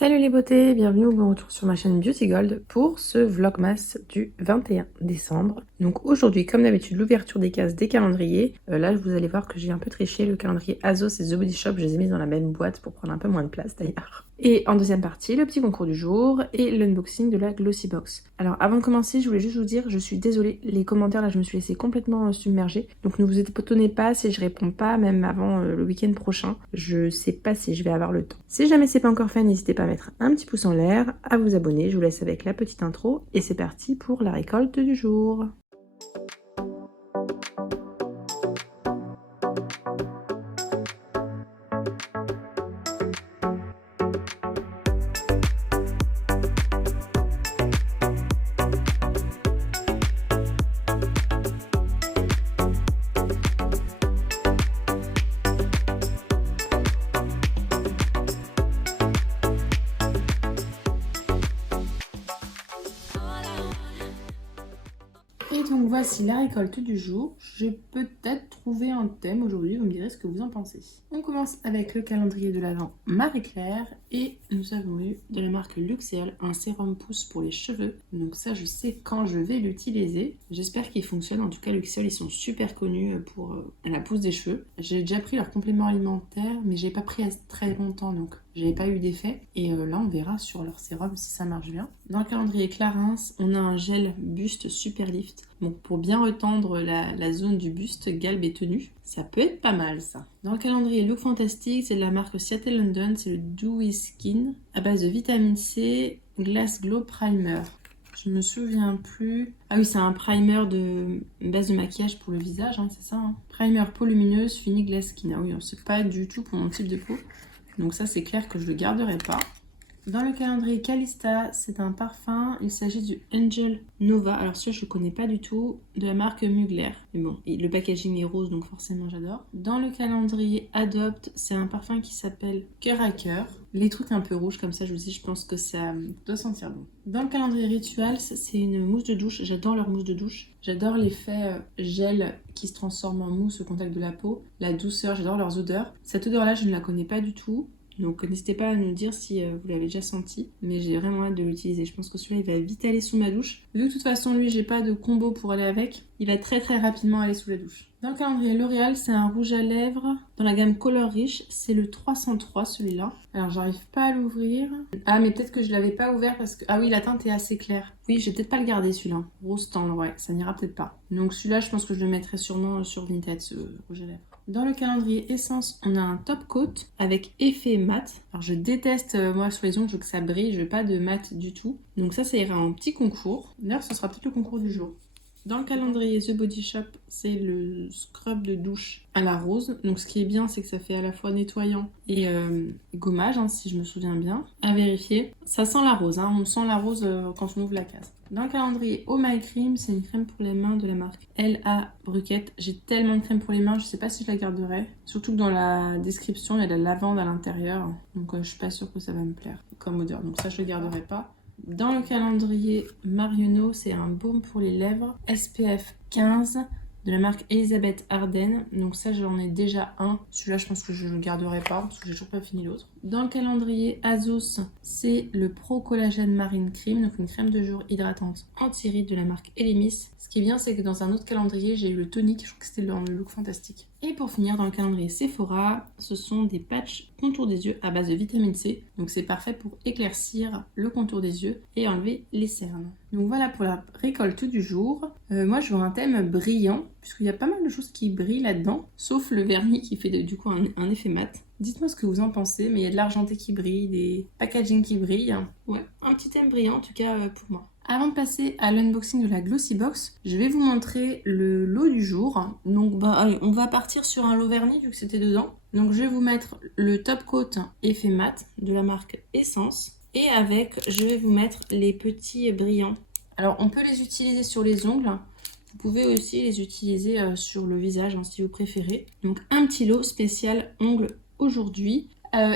Salut les beautés, bienvenue ou bon retour sur ma chaîne Beauty Gold pour ce vlogmas du 21 décembre. Donc aujourd'hui, comme d'habitude, l'ouverture des cases des calendriers. Là, vous allez voir que j'ai un peu triché, le calendrier Azos et The Body Shop, je les ai mis dans la même boîte pour prendre un peu moins de place d'ailleurs. Et en deuxième partie, le petit concours du jour et l'unboxing de la Glossy Box. Alors avant de commencer, je voulais juste vous dire, je suis désolée, les commentaires là, je me suis laissée complètement submerger. Donc ne vous étonnez pas si je réponds pas, même avant le week-end prochain. Je sais pas si je vais avoir le temps. Si jamais c'est pas encore fait, n'hésitez pas à mettre un petit pouce en l'air, à vous abonner. Je vous laisse avec la petite intro et c'est parti pour la récolte du jour. Et donc voici la récolte du jour. J'ai peut-être trouvé un thème aujourd'hui, vous me direz ce que vous en pensez. On commence avec le calendrier de l'Avent Marie-Claire et nous avons eu de la marque Luxéol un sérum pousse pour les cheveux. Donc ça je sais quand je vais l'utiliser. J'espère qu'il fonctionne. En tout cas Luxéol ils sont super connus pour la pousse des cheveux. J'ai déjà pris leur complément alimentaire mais j'ai pas pris à très longtemps donc j'avais pas eu d'effet. Et là on verra sur leur sérum si ça marche bien. Dans le calendrier Clarins on a un gel buste super lift. Donc pour bien retendre la zone du buste, galbe et tenue, ça peut être pas mal ça. Dans le calendrier Look Fantastic, c'est de la marque Seattle London, c'est le Dewy Skin à base de vitamine C, Glass Glow Primer. Je me souviens plus. Ah oui, c'est un primer de base de maquillage pour le visage, hein, c'est ça. Hein. Primer peau lumineuse, fini Glass Skin. Ah oui, c'est pas du tout pour mon type de peau. Donc ça, c'est clair que je le garderai pas. Dans le calendrier Calista, c'est un parfum, il s'agit du Angel Nova. Alors celui-là, je ne connais pas du tout, de la marque Mugler. Mais bon, le packaging est rose, donc forcément j'adore. Dans le calendrier Adopt, c'est un parfum qui s'appelle Cœur à Cœur. Les trucs un peu rouges comme ça, je vous dis, je pense que ça doit sentir bon. Dans le calendrier Rituals, c'est une mousse de douche. J'adore leur mousse de douche. J'adore l'effet gel qui se transforme en mousse au contact de la peau. La douceur, j'adore leurs odeurs. Cette odeur-là, je ne la connais pas du tout. Donc n'hésitez pas à nous dire si vous l'avez déjà senti, mais j'ai vraiment hâte de l'utiliser. Je pense que celui-là il va vite aller sous ma douche. Vu que de toute façon lui j'ai pas de combo pour aller avec, il va très rapidement aller sous la douche. Dans le calendrier L'Oréal, c'est un rouge à lèvres dans la gamme Color Rich, c'est le 303 celui-là. Alors j'arrive pas à l'ouvrir. Ah mais peut-être que je l'avais pas ouvert parce que... Ah oui, la teinte est assez claire. Oui, je vais peut-être pas le garder celui-là. Rose tendre, ouais, ça n'ira peut-être pas. Donc celui-là je pense que je le mettrai sûrement sur Vinted, ce rouge à lèvres. Dans le calendrier Essence, on a un top coat avec effet mat. Alors je déteste, moi sur les ongles, je veux que ça brille, je veux pas de mat du tout. Donc ça ira en petit concours. D'ailleurs, ce sera peut-être le concours du jour. Dans le calendrier The Body Shop, c'est le scrub de douche à la rose. Donc ce qui est bien, c'est que ça fait à la fois nettoyant et gommage, hein, si je me souviens bien. À vérifier. Ça sent la rose, hein. On sent la rose quand on ouvre la case. Dans le calendrier Oh My Cream, c'est une crème pour les mains de la marque L.A. Bruquette. J'ai tellement de crème pour les mains, je sais pas si je la garderai. Surtout que dans la description, il y a de la lavande à l'intérieur. Donc je suis pas sûre que ça va me plaire comme odeur. Donc ça, je le garderai pas. Dans le calendrier Marionneau, c'est un baume pour les lèvres SPF 15 de la marque Elisabeth Arden. Donc ça, j'en ai déjà un. Celui-là, je pense que je ne le garderai pas parce que j'ai toujours pas fini l'autre. Dans le calendrier Azos, c'est le Pro Collagène Marine Cream, donc une crème de jour hydratante anti-rides de la marque Elemis. Ce qui est bien, c'est que dans un autre calendrier, j'ai eu le tonique, je crois que c'était dans le Look Fantastique. Et pour finir, dans le calendrier Sephora, ce sont des patchs contour des yeux à base de vitamine C. Donc c'est parfait pour éclaircir le contour des yeux et enlever les cernes. Donc voilà pour la récolte du jour. Moi je veux un thème brillant, puisqu'il y a pas mal de choses qui brillent là-dedans, sauf le vernis qui fait du coup un effet mat. Dites-moi ce que vous en pensez, mais il y a de l'argenté qui brille, des packaging qui brillent. Ouais, un petit thème brillant en tout cas pour moi. Avant de passer à l'unboxing de la Glossy Box, je vais vous montrer le lot du jour. Donc allez, on va partir sur un lot vernis vu que c'était dedans. Donc je vais vous mettre le top coat effet mat de la marque Essence. Et avec, je vais vous mettre les petits brillants. Alors on peut les utiliser sur les ongles. Vous pouvez aussi les utiliser sur le visage hein, si vous préférez. Donc un petit lot spécial ongles aujourd'hui.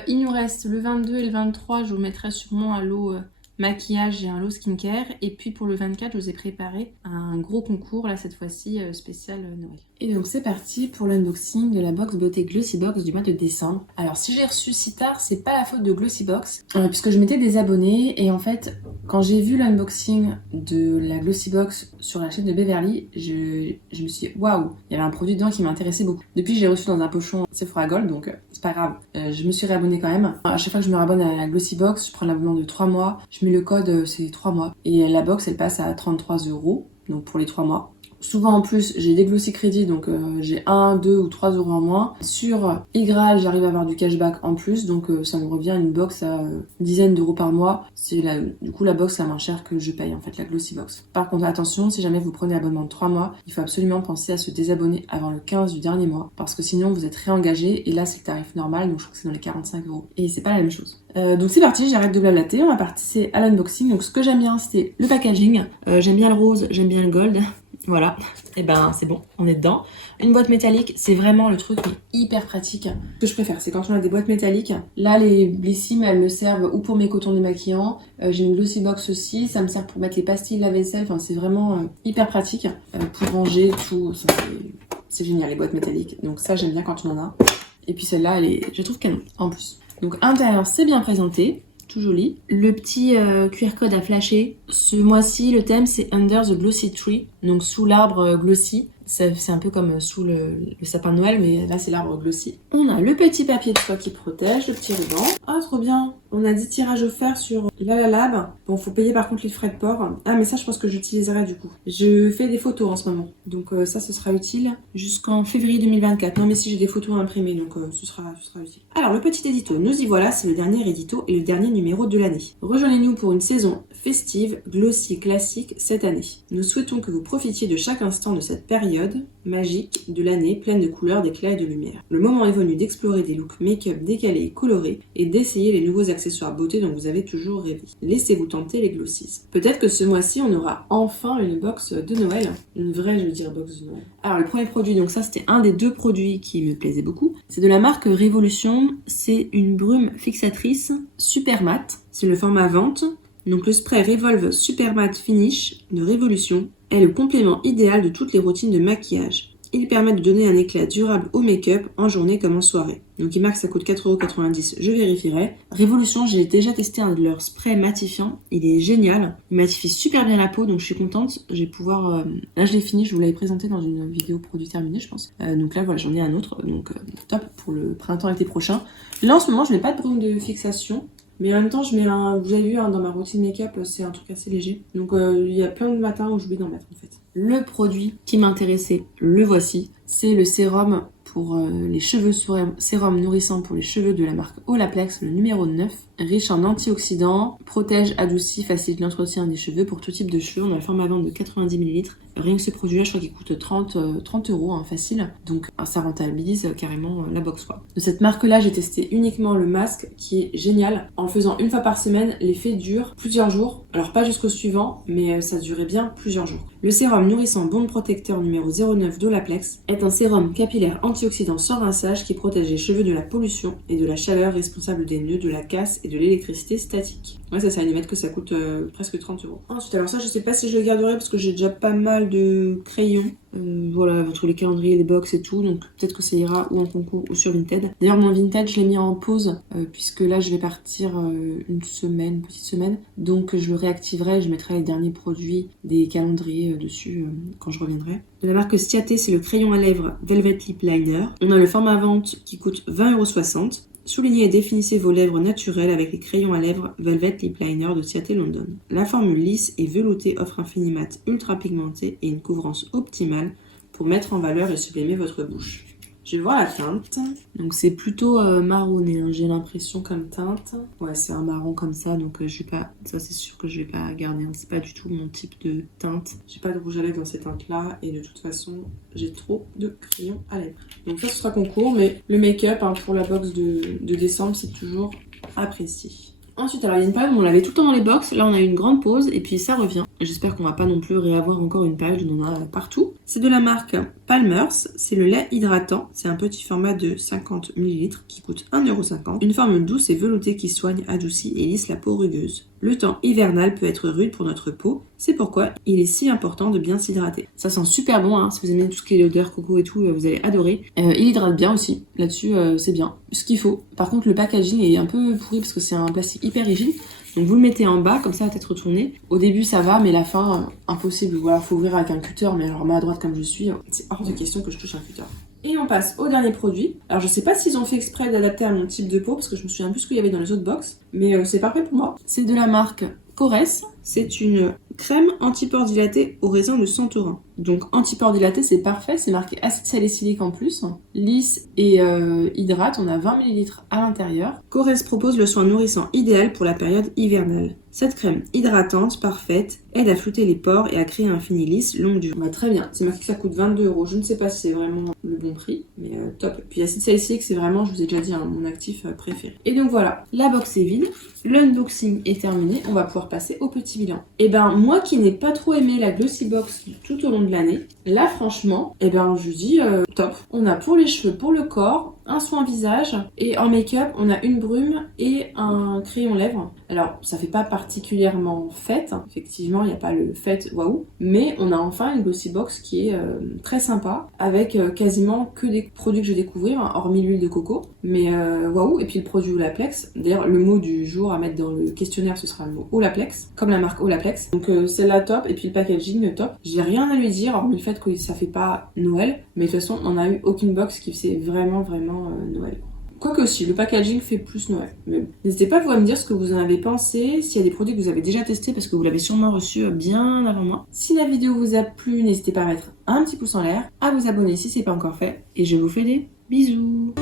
Il nous reste le 22 et le 23, je vous mettrai sûrement un lot maquillage et un lot skincare. Et puis pour le 24, je vous ai préparé un gros concours, là cette fois-ci spécial Noël. Et donc c'est parti pour l'unboxing de la box beauté Glossybox du mois de décembre. Alors si j'ai reçu si tard, c'est pas la faute de Glossybox, puisque je m'étais désabonnée et en fait quand j'ai vu l'unboxing de la Glossybox sur la chaîne de Beverly, je me suis dit waouh, il y avait un produit dedans qui m'intéressait beaucoup. Depuis je l'ai reçu dans un pochon Sephora Gold, donc c'est pas grave, je me suis réabonnée quand même. À chaque fois que je me réabonne à la Glossybox, je prends l'abonnement de 3 mois, je mets le code, c'est 3 mois. Et la box elle passe à 33 €, donc pour les 3 mois. Souvent en plus j'ai des Glossy Crédits, donc j'ai 1, 2 ou 3 € en moins. Sur Igral j'arrive à avoir du cashback en plus, donc ça me revient une box à une dizaine d'euros par mois. C'est du coup la box la moins chère que je paye en fait, la Glossybox. Par contre attention, si jamais vous prenez l'abonnement de 3 mois, il faut absolument penser à se désabonner avant le 15 du dernier mois, parce que sinon vous êtes réengagé et là c'est le tarif normal, donc je crois que c'est dans les 45 €. Et c'est pas la même chose. Donc c'est parti, j'arrête de blablater, on va passer à l'unboxing. Donc ce que j'aime bien c'est le packaging, j'aime bien le rose, j'aime bien le gold. Voilà, et ben c'est bon, on est dedans. Une boîte métallique, c'est vraiment le truc hyper pratique. Ce que je préfère, c'est quand on a des boîtes métalliques. Là, les Blissim, elles me servent ou pour mes cotons démaquillants. J'ai une Glossybox aussi, ça me sert pour mettre les pastilles de la vaisselle. Enfin, c'est vraiment hyper pratique pour ranger tout. C'est génial, les boîtes métalliques. Donc ça, j'aime bien quand on en a. Et puis celle-là, je trouve canon en plus. Donc à l'intérieur, c'est bien présenté. Tout joli. Le petit QR code à flasher. Ce mois-ci, le thème c'est Under the Glossy Tree, donc sous l'arbre glossy. C'est un peu comme sous le sapin de Noël, mais là c'est l'arbre glossy. On a le petit papier de soie qui protège, le petit ruban. Ah, trop bien! On a 10 tirages offerts sur Lalalab. Bon, faut payer par contre les frais de port. Ah, mais ça, je pense que j'utiliserai du coup. Je fais des photos en ce moment, donc ça, ce sera utile jusqu'en février 2024. Non, mais si j'ai des photos à imprimer, donc ce sera utile. Alors, le petit édito, nous y voilà, c'est le dernier édito et le dernier numéro de l'année. Rejoignez-nous pour une saison festive, glossy, classique cette année. Nous souhaitons que vous profitiez de chaque instant de cette période magique de l'année pleine de couleurs, d'éclats et de lumière. Le moment est venu d'explorer des looks make-up décalés et colorés et d'essayer les nouveaux accessoires beauté dont vous avez toujours rêvé. Laissez-vous tenter les Glossies. Peut-être que ce mois-ci, on aura enfin une box de Noël. Une vraie, je veux dire, box de Noël. Alors, le premier produit, donc ça, c'était un des 2 produits qui me plaisait beaucoup. C'est de la marque Révolution. C'est une brume fixatrice super mat. C'est le format vente. Donc, le spray Revolve Super Matte Finish de Révolution est le complément idéal de toutes les routines de maquillage. Il permet de donner un éclat durable au make-up en journée comme en soirée. Donc il marque ça coûte 4,90 €, je vérifierai. Révolution, j'ai déjà testé un de leurs sprays matifiants, il est génial. Il matifie super bien la peau, donc je suis contente. Je vais pouvoir... Là je l'ai fini, je vous l'avais présenté dans une vidéo produit terminé je pense. Donc là voilà, j'en ai un autre, donc top pour le printemps-été prochain. Là en ce moment je n'ai pas de brume de fixation. Mais en même temps, je mets vous avez vu, dans ma routine make-up, c'est un truc assez léger. Donc il y a plein de matins où j'oublie d'en mettre en fait. Le produit qui m'intéressait, le voici. C'est le sérum pour les cheveux, sérum nourrissant pour les cheveux de la marque Olaplex, le numéro 9. Riche en antioxydants, protège, adoucit, facilite l'entretien des cheveux pour tout type de cheveux. On a le format vente de 90 ml. Rien que ce produit-là, je crois qu'il coûte 30 €, hein, facile. Donc ça rentabilise carrément la box quoi. De cette marque-là, j'ai testé uniquement le masque qui est génial. En le faisant une fois par semaine, l'effet dure plusieurs jours. Alors pas jusqu'au suivant, mais ça durait bien plusieurs jours. Le sérum nourrissant Bond Protecteur numéro 09 d'Olaplex est un sérum capillaire antioxydant sans rinçage qui protège les cheveux de la pollution et de la chaleur responsable des nœuds, de la casse et de l'électricité statique. Ouais, ça à limite que ça coûte presque 30 €. Ensuite, alors ça, je sais pas si je le garderai parce que j'ai déjà pas mal de crayons. Voilà, vous trouvez les calendriers, les box et tout, donc peut-être que ça ira ou en concours ou sur Vinted. D'ailleurs, mon Vinted, je l'ai mis en pause puisque là, je vais partir une petite semaine. Donc, je le réactiverai et je mettrai les derniers produits des calendriers dessus quand je reviendrai. De la marque Ciaté, c'est le crayon à lèvres Velvet Lip Liner. On a le format vente qui coûte 20,60 €. Soulignez et définissez vos lèvres naturelles avec les crayons à lèvres Velvet Lip Liner de Ciaté London. La formule lisse et veloutée offre un fini mat ultra pigmenté et une couvrance optimale pour mettre en valeur et sublimer votre bouche. Je vais voir la teinte. Donc c'est plutôt marronné, hein, j'ai l'impression comme teinte. Ouais, c'est un marron comme ça, donc je vais pas. Ça c'est sûr que je vais pas garder. Hein. C'est pas du tout mon type de teinte. J'ai pas de rouge à lèvres dans ces teintes-là et de toute façon j'ai trop de crayons à lèvres. Donc ça ce sera concours, mais le make-up pour la box de décembre c'est toujours apprécié. Ensuite, alors il y a une période où on l'avait tout le temps dans les box. Là, on a eu une grande pause et puis ça revient. J'espère qu'on va pas non plus réavoir encore une page. On en a partout. C'est de la marque Palmers. C'est le lait hydratant. C'est un petit format de 50 ml qui coûte 1,50 €. Une formule douce et veloutée qui soigne, adoucit et lisse la peau rugueuse. Le temps hivernal peut être rude pour notre peau, c'est pourquoi il est si important de bien s'hydrater. Ça sent super bon, hein. Si vous aimez tout ce qui est l'odeur coco et tout, vous allez adorer. Il hydrate bien aussi, là-dessus c'est bien, ce qu'il faut. Par contre le packaging est un peu pourri parce que c'est un plastique hyper rigide. Donc vous le mettez en bas, comme ça à tête retournée. Au début ça va, mais la fin, impossible. Voilà, faut ouvrir avec un cutter, mais alors main à droite comme je suis, c'est hors de question que je touche un cutter. Et on passe au dernier produit. Alors je sais pas s'ils ont fait exprès d'adapter à mon type de peau, parce que je me souviens plus ce qu'il y avait dans les autres box, mais c'est parfait pour moi. C'est de la marque Korres. C'est une crème anti-pores dilaté au raisin de Santorin. Donc anti-pores dilaté, c'est parfait, c'est marqué acide salicylique en plus, lisse et hydrate, on a 20 ml à l'intérieur. Korres propose le soin nourrissant idéal pour la période hivernale. Cette crème hydratante, parfaite, aide à flouter les pores et à créer un fini lisse longue durée. Bah, très bien, c'est marqué que ça coûte 22 €, je ne sais pas si c'est vraiment le bon prix, mais top. Puis l'acide salicylique, c'est vraiment, je vous ai déjà dit, hein, mon actif préféré. Et donc voilà, la box est vide, l'unboxing est terminé, on va pouvoir passer au petit bilan. Et ben moi qui n'ai pas trop aimé la Glossy Box tout au long de l'année, là franchement, et ben je dis top. On a pour les cheveux, pour le corps, un soin visage et en make-up, on a une brume et un crayon lèvres. Alors ça fait pas particulièrement fête, effectivement il n'y a pas le fête waouh, mais on a enfin une Glossy Box qui est très sympa avec quasiment que des produits que je vais découvrir, hein, hormis l'huile de coco, mais waouh. Et puis le produit Olaplex, d'ailleurs le mot du jour à mettre dans le questionnaire ce sera le mot Olaplex, comme la marque Olaplex. Donc celle-là top, et puis le packaging top. J'ai rien à lui dire hormis le fait que ça fait pas Noël, mais de toute façon on a eu aucune box qui faisait vraiment Noël. Quoique aussi, le packaging fait plus Noël. Mais n'hésitez pas vous à me dire ce que vous en avez pensé, s'il y a des produits que vous avez déjà testés parce que vous l'avez sûrement reçu bien avant moi. Si la vidéo vous a plu, n'hésitez pas à mettre un petit pouce en l'air, à vous abonner si c'est pas encore fait, et je vous fais des bisous.